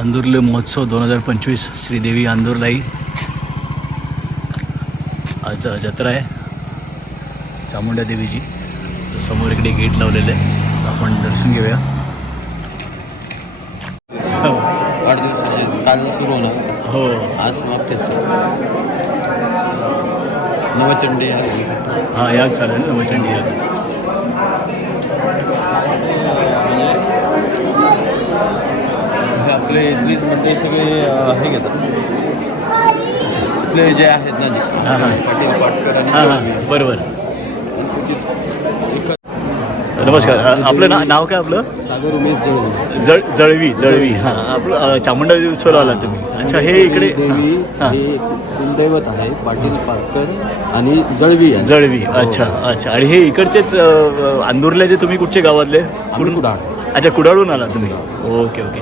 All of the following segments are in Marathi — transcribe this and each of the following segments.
अंदुर्ले महोत्सव दोन हजार पंचवीस श्रीदेवी अंदुरलाई. आज जत्रा आहे. चामुंडा देवीची. तर समोर इकडे गेट लावलेलं आहे आपण दर्शन घेऊया. आठ दिवसाचे काल सुरू होणार हो. आज समाप्ती नवचंडी हां याच चालेल ना वचंडी याग म्हणजे हे आपले इथलीमध्ये सगळे हे घेतात. आपले जे आहेत ना जे हां, हां. पाटील पाटकर आणि हां. हां. बरोबर. नमस्कार. आपलं ना नाव काय आपलं? सागर उमेश जवळ जळ जळवी जळवी. हां आपलं चामुंडा देवी उत्सवला आला तुम्ही. अच्छा हे इकडे देवी हां हे. कुलदैवत आहे पाटील पाटकर आणि जळवी आहे जळवी. हो. अच्छा अच्छा. आणि हे इकडचेच अ, अंदुरल्याचे तुम्ही कुठचे गावातले? आम्ही कुडाळ. अच्छा कुडाळून आला तुम्ही. Okay okay.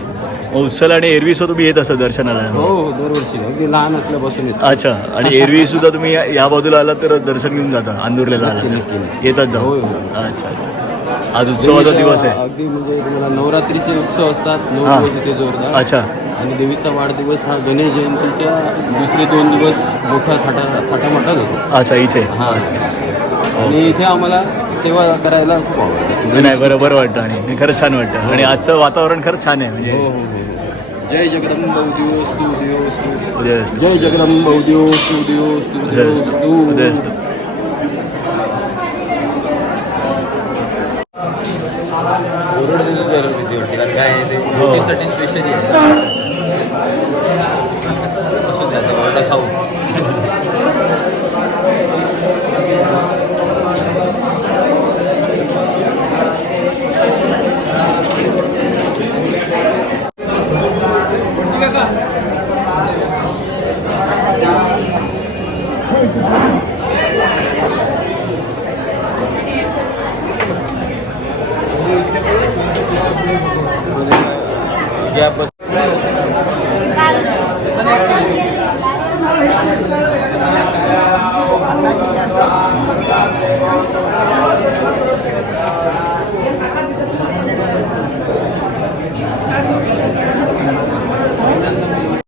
उत्सल आणि एरवी सुद्धा तुम्ही येत असता दर्शनाला? हो हो दरवर्षी. अगदी लहान असल्यापासून येतो. अच्छा आणि एरवी सुद्धा तुम्ही या- या बाजूला आला तर दर्शन घेऊन जाता अंदुरलेला आला नक्की, नक्की, नक्की. येतात जाऊ होय, होय. अच्छा. आज उत्सवाचा दिवस आहे. अगदी म्हणजे तुम्हाला नवरात्रीचे उत्सव असतात नऊ हां. दिवस इथे जोरदार. अच्छा. आणि देवीचा वाढदिवस हा गणेश जयंतीच्या दुसरे दोन दिवस मोठा थाटा थाटामाटात होतो. अच्छा इथे. हा. आणि इथे आम्हाला सेवा करायला खूप आवडतं. नाही बरं बरं वाटतं आणि हे खरंच छान वाटतं. आणि आजचं वातावरण खरंच छान आहे हो म्हणजे हो हो. जय जगदंब उदयोस्तु उदयोस्तु उद्या असतं. जय जगदंब उदयोस्तु उदयोस्तु उद्या असतं. उद्या उदयोस्तु असतं. ओरडलेलं जरा भीती वाटते कारण काय आहे ते हो. रोटीसाठी स्पेशली आहे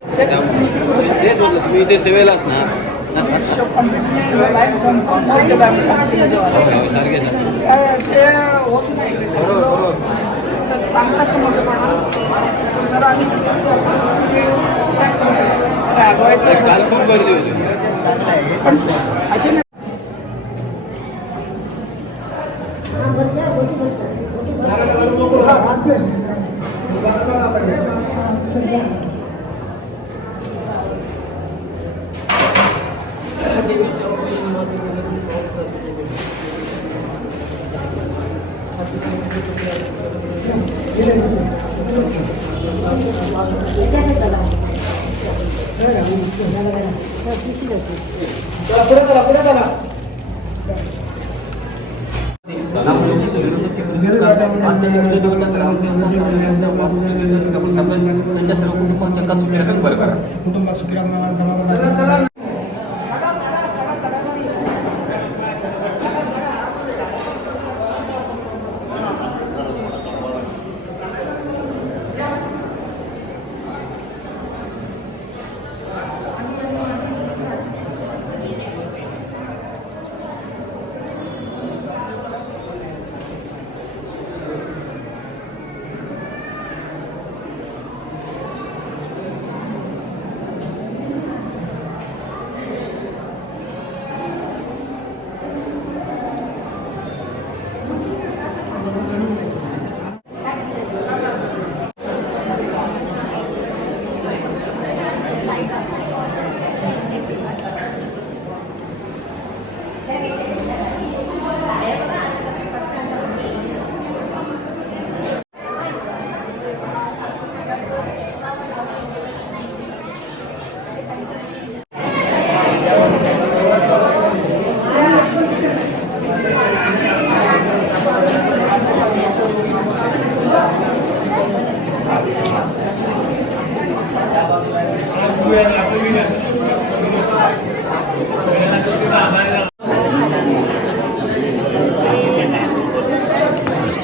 तेच होतं तुम्ही इथे सेवेला असणार हो, हो, सारखे सारखे बरोबर बरोबर काल खूप गर्दी होती त्यांच्या सर्व कुटुंबांच्या सुखी बरं करा कुटुंबात सुखी समाधान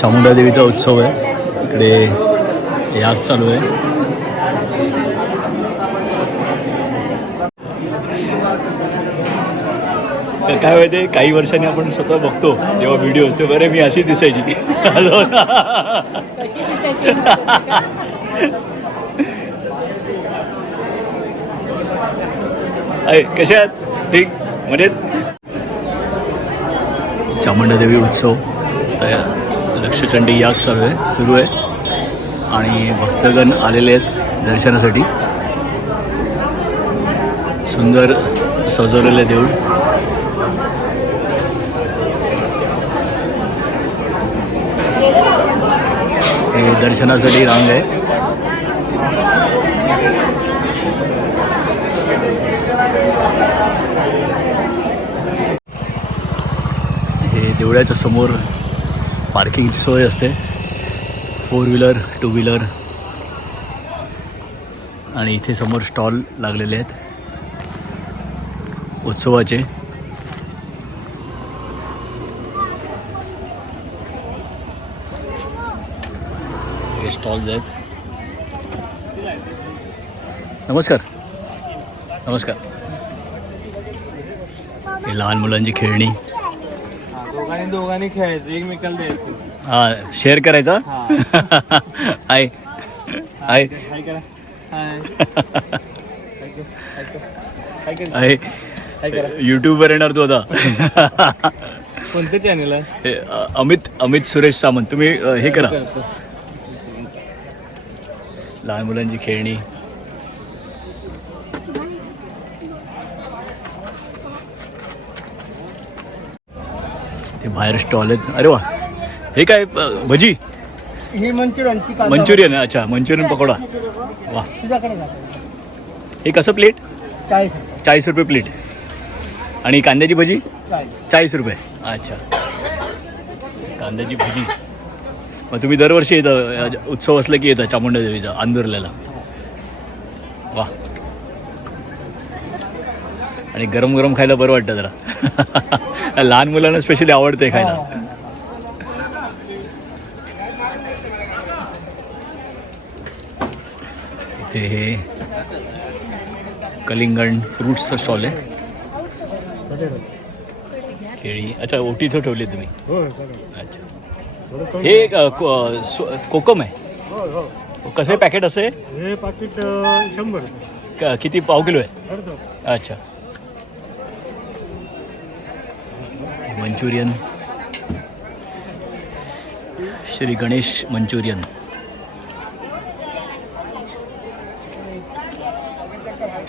चामुंडा देवीचा उत्सव आहे. इकडे याग चालू आहे. काय माहिती काही वर्षांनी आपण स्वतः बघतो जेव्हा व्हिडिओ असते बरे मी अशी दिसायची. कशा आहात? ठीक? म्हणजे चामुंडादेवी उत्सव. तर लक्षचंडी याग चालू आहे सुरू आहे. आणि भक्तगण आलेले आहेत दर्शनासाठी. सुंदर सजवलेले देऊळ. हे दर्शनासाठी रांग आहे. हे देवळाच्या समोर पार्किंगची सोय असते. फोर व्हीलर टू व्हीलर आणि इथे समोर स्टॉल लागलेले आहेत. उत्सवाचे. हे स्टॉल्स आहेत. नमस्कार. नमस्कार. हे लहान मुलांची खेळणी. दोघांनी खेळायचं एकमेकाला द्यायचं. हा शेअर करायचा? हाय. हाय. हाय करा. हाय. आहे युट्यूबवर येणार तू आता. कोणतं चॅनल आहे? हे, अ, अमित अमित सुरेश सामंत. तुम्ही अ, हे करा. करतो. लहान मुलांची खेळणी. बाहेर स्टॉल आहेत अरे वा. हे काय भजी? ही मंचुरियन अच्छा मंचुरियन पकोडा. वा. हे कसं प्लेट चाळीस चाळीस रुपये प्लेट आणि कांद्याची भजी? चाळीस. रुपये. अच्छा. कांद्याची भजी. मग तुम्ही दरवर्षी येतं उत्सव असलं की येतं चामुंडा देवीचा आंदुरल्याला वा. आणि गरम गरम खायला बरं वाटतं जरा. लहान मुलांना स्पेशली आवडते खायला. इथे हे कलिंगण फ्रुट्सचं स्टॉल आहे. केळी. अच्छा ओटीचं ठेवले तुम्ही. अच्छा. हे अ, को- अ, सो- कोकम आहे. कसं पॅकेट असे? हे पाकिट शंभर. किती पाव किलो आहे? अच्छा. मंचुरियन. श्री गणेश मंचुरियन.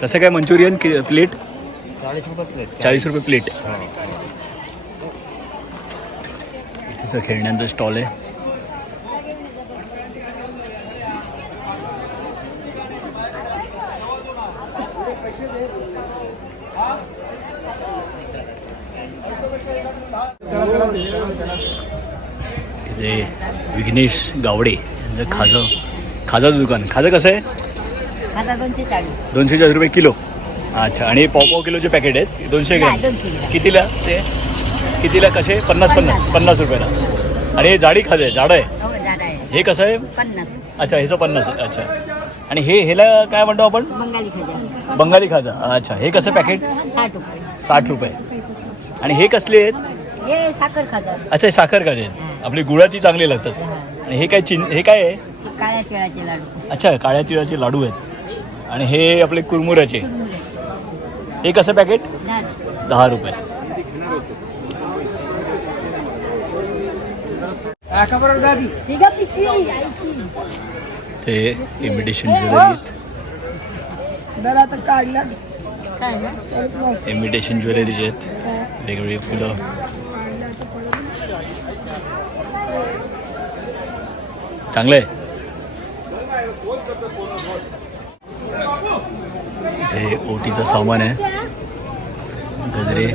कसं काय मंचुरियन कि प्लेट? चाळीस रुपये प्लेट. चाळीस रुपये प्लेट. तिचं खेळण्यांचं स्टॉल आहे. विघ्नेश गावडे यांचं खाजं खाजाचं दुकान. खाजं कसं आहे? दोनशे चाळीस. दोनशे चाळीस रुपये किलो. अच्छा आणि पाव पाव किलोचे पॅकेट आहेत? दोनशे ग्रॅम. कितीला ते? कितीला कसे? पन्नास पन्नास. पन्नास. रुपयाला. आणि हे जाडी खाजं आहे जाडं आहे? हो आहे. हे कसं आहे? अच्छा ह्याचं पन्नास आहे. अच्छा. आणि हे ह्याला काय म्हणतो आपण? बंगाली खाजा. बंगाली खाजा. अच्छा हे कसं पॅकेट साठ रुपये. आणि हे कसले आहेत? हे साखर खाजा अच्छा हे साखर खाजे आहेत आपली गुळाची चांगली लागतात. आणि हे काय चिन हे काय आहे? काळ्या तिळाचे लाडू. अच्छा काळ्या तिळाचे लाडू आहेत. आणि हे आपले कुरमुऱ्याचे. हे कसं पॅकेट दहा दहा रुपये. पिशवी. आईची. ते इमिटेशन ज्वेलरी जरा आता काढला काय ना इमिटेशन ज्वेलरीचे आहेत वेगवेगळी फुलं. चांगलं आहे. हे ओटीचं सामान आहे. गजरे.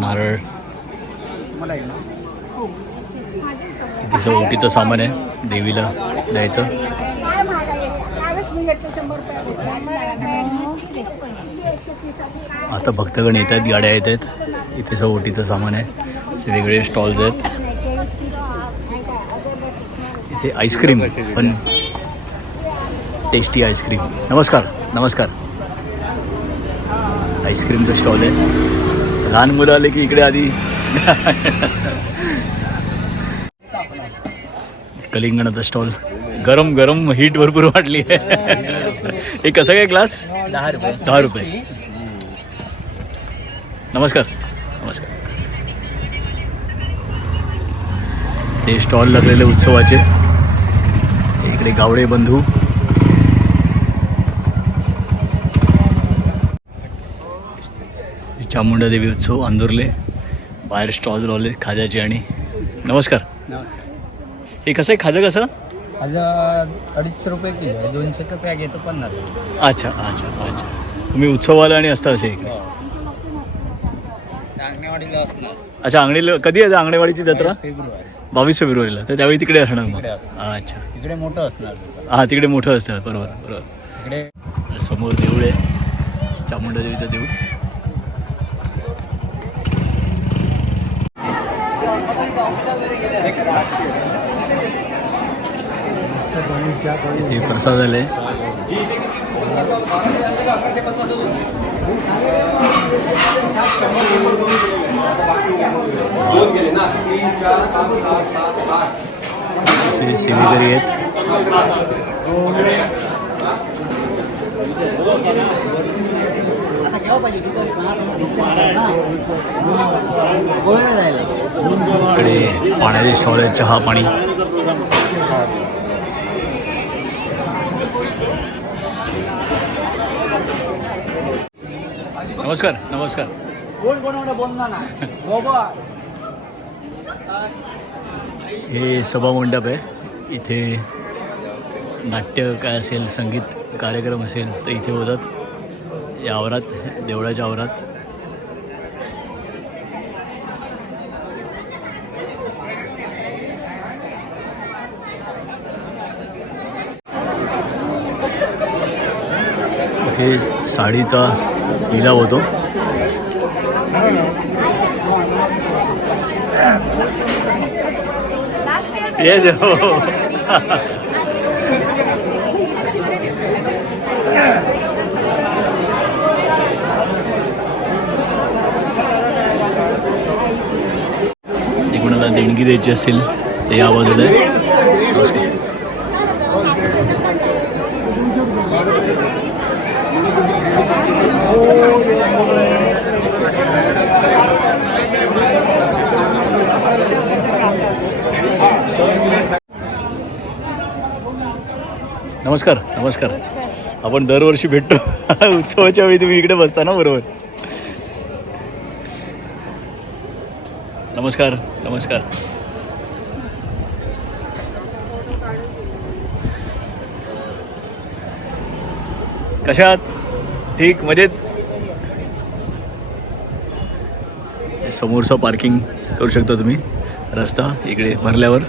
नारळ. तिचं ओटीचं सामान आहे. देवीला द्यायचं. आता भक्तगण येत आहेत गाड्या येत आहेत इथे सर्व ओटीचं सामान आहे. वेगवेगळे स्टॉल्स आहेत. इथे आईस्क्रीम पण टेस्टी आईस्क्रीम नमस्कार नमस्कार. आईस्क्रीमचं स्टॉल आहे. लहान मुलं आले की इकडे आधी. कलिंगणाचा स्टॉल गरम गरम हीट भरपूर वाटली आहे. हे कसं काय ग्लास दहा रुपये. दहा रुपये. नमस्कार. नमस्कार. ते स्टॉल लागलेले उत्सवाचे. इकडे गावडे बंधू. चामुंडा देवी उत्सव आंदोरले बाहेर स्टॉल लावले खाज्याचे आणि. नमस्कार. हे कसं आहे? खाजं कसं? आज अडीचशे रुपये किलो आहे. दोनशेचं पॅक येतो पन्नास. अच्छा अच्छा अच्छा. तुम्ही उत्सवाला आणि असता असे अंगणवाडीला असणार. अच्छा अंगणीला कधी आहे अंगणेवाडीची जत्रा? फेब्रुवारी. बावीस फेब्रुवारीला. तर त्यावेळी तिकडे असणार मग. तिकडे असणार. अच्छा. तिकडे मोठं असणार. हां तिकडे मोठं असतं. बरोबर बरोबर. तिकडे समोर देऊळ आहे. चामुंडा देवीचं देऊळ. इथे प्रसाद आले. असे सेवेकरी आहेत. इकडे पाण्याचे स्टॉल आहे चहा पाणी. नमस्कार नमस्कार. हे सभामंडप आहे. इथे नाट्य काय असेल संगीत कार्यक्रम असेल तर इथे होतात. या आवरात देवळाच्या आवरात. इथे साडीचा लिलाव होतो येस हो कोणाला देणगी द्यायची असेल तर या बाजूला आहे. नमस्कार. नमस्कार नमस्कार. आपण दरवर्षी भेटतो. उत्सवाच्या वेळी तुम्ही इकडे बसता ना बरोबर? नमस्कार नमस्कार. कशात ठीक मजेत? समोरचं पार्किंग करू शकता तुम्ही. रस्ता इकडे भरल्यावर.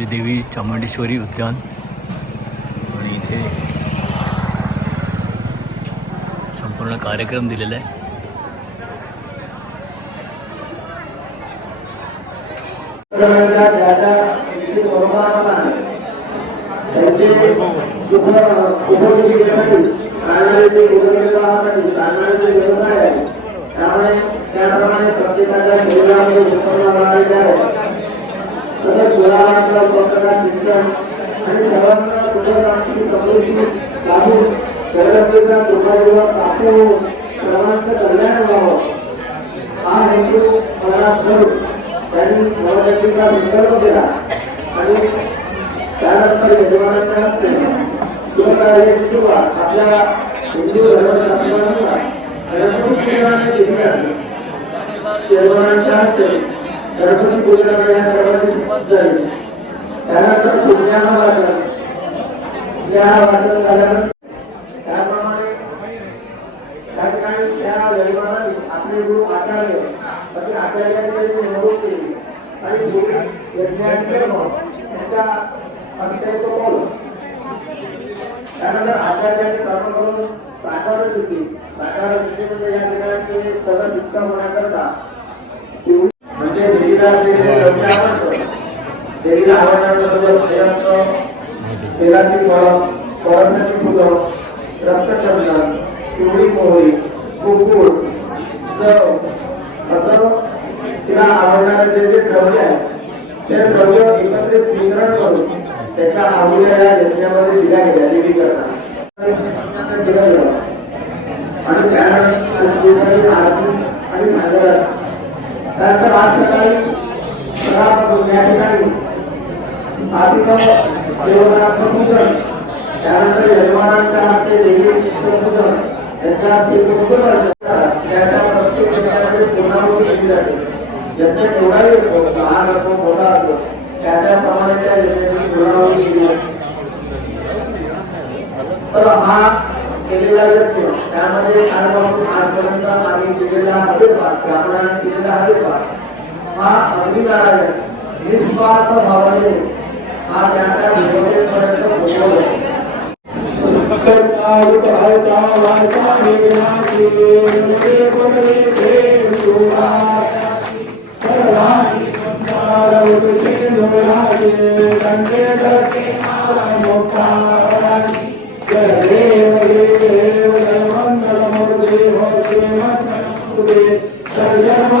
श्रीदेवी चामुंडेश्वरी उद्यान. आणि इथे संपूर्ण कार्यक्रम दिलेला आहे. त्याप्रमाणे प्रत्येकाच्या शरीरामध्ये उत्पन्न होणारे आहे तसेच मुलांना स्वतःला शिक्षण आणि सर्वांना सुखशांती समृद्धी लाभून सर्वांचं कल्याण व्हावं. हा हेतू मनात धरून त्यांनी नवरात्रीचा संकल्प केला. आणि त्यानंतर यजमानाच्या हस्ते शुभकार्याची सुरुवात आपल्या हिंदू धर्मशास्त्रानुसार गणपती पूजनाने केली आहे हस्ते गणपती पूजनाला या सुरुवात झाली. त्यानंतर पुण्याला वाचन या वाचन झाल्यानंतर त्याप्रमाणे त्या ठिकाणी त्या आपले गुरु आचार्य असे आचार्यांचे निवडून केली आणि गुरु त्यांच्या हस्ते सोपवलं त्यानंतर आचार्याने कर्म करून प्राकार शुद्धी प्राकार म्हणजे या ठिकाणी सगळं शुद्ध होण्याकरता. देवीला आवडणारं हे तेलाची फळं कळसाची फुलं रक्तचंदन पिवळी मोहरी कुकुळ जव असं तिला आवडणारं जे जे द्रव्य आहे ते द्रव्य एकत्रित मिश्रण करून त्याच्या आवडीला या यज्ञामध्ये दिल्या गेल्या देवी आणि त्यानंतर आरती आणि सांगतात त्यानंतर आज सकाळी या ठिकाणी स्थापित सेवकांचं पूजन त्यानंतर यजमानांच्या हस्ते देवीचं पूजन त्यांच्या हस्ते त्याच्या प्रत्येक यज्ञामध्ये पूर्णाहुती केली जाते। यज्ञ केवढाही असो लहान असो मोठा असो त्या त्याप्रमाणे त्या यज्ञाची पूर्णाहुती केली जाते तर हा केलेला यज्ञ त्यामध्ये कालपासून आजपर्यंत आम्ही दिलेला हळदीपाठ ब्राह्मणाने दिलेला हळदीपाठ हा अगदी नारायण आहे. निस्वार्थ भावनेने हा त्या त्या देवतेपर्यंत पोहोचवला ಸರ್ವ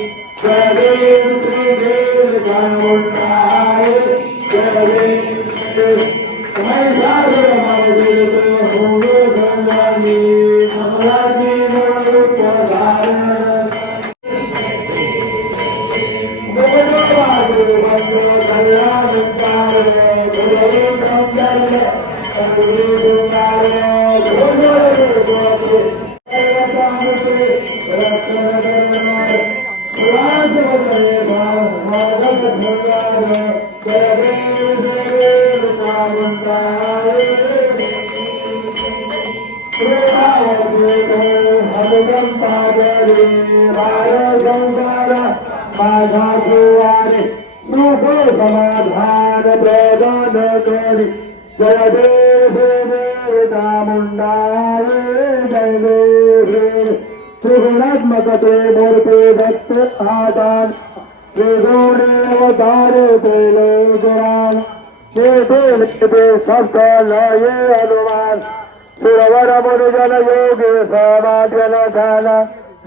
Thank you. अवतार तेले गुणान शेते निते सप्त लये हनुमान सुरवर मुनिजन योगी समाजन ध्यान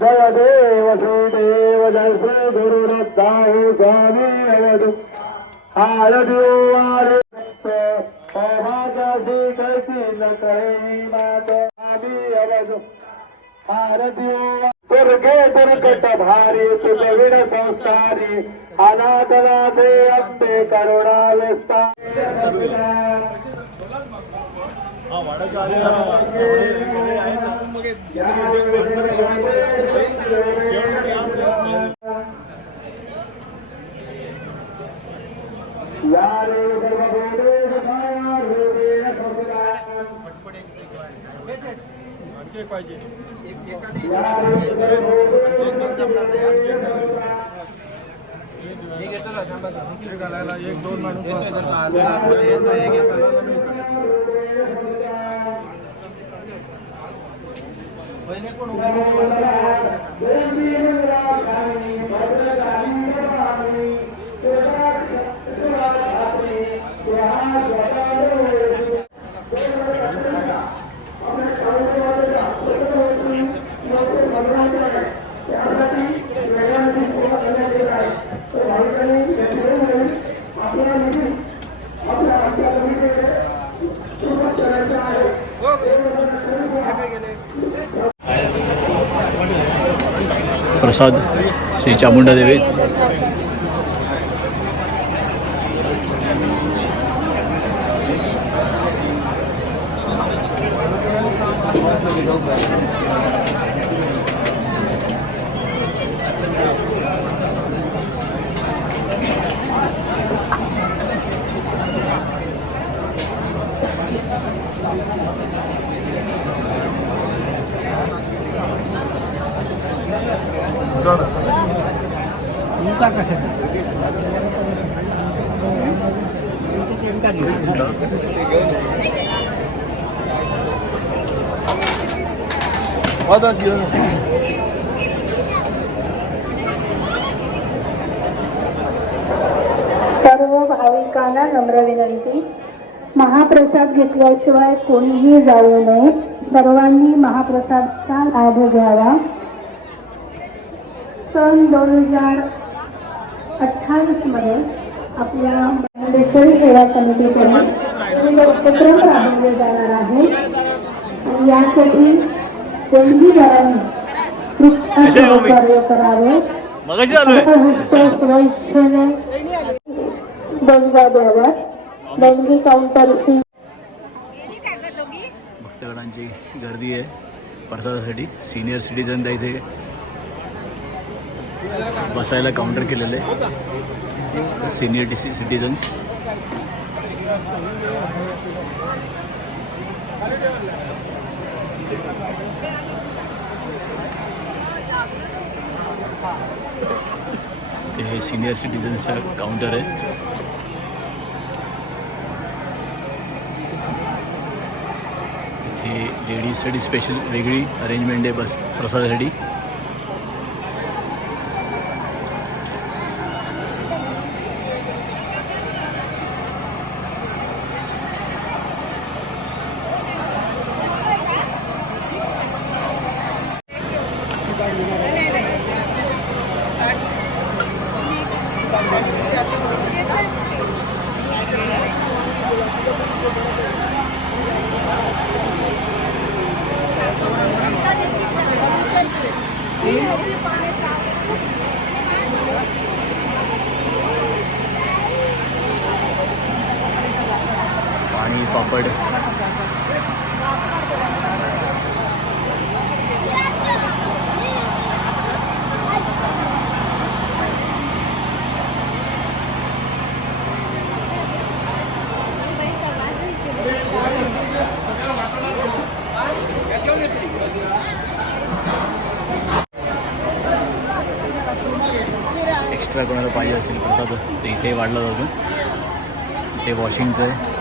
जय देव श्री जय श्री गुरु दत्ताहु स्वामी अवधू आरती आरे माझ्याशी कैसी न कहे मात आम्ही अवधू आरती दुर्गे दुर्गट भारी तुझ विण संस्कारी अनाथनाथे अंबे करुणा विस्तार यारे केक पाहिजे? घालायला एक दोन माणूस पहिले कोण प्रसाद श्री चामुंडा देवी सर्व भाविकांना नम्र विनंती. महाप्रसाद घेतल्याशिवाय कोणीही जाऊ नये. सर्वांनी महाप्रसादचा लाभ घ्यावा. सन दोन हजार अठ्ठावीसमध्ये आपल्या बांगडेश्वरी सेवा समितीकडून विविध उपक्रम राबवले जाणार आहे. आणि यासाठी कृपया सहकार्य करावे? काउंटर भक्तगणांची गर्दी आहे. प्रसादासाठी सिनियर सिटीजन इथे बसायला काउंटर केलेलं आहे. सिनियर टी सिटीजन्स ते सिनियर सिटीजन्सचा काउंटर आहे. इथे लेडीजसाठी स्पेशल वेगळी अरेंजमेंट आहे बस प्रसादासाठी पाणी पापड एक्स्ट्रा कोणाला पाहिजे असेल प्रसाद ते इथे वाढला जातो. ते वॉशिंगचं. आहे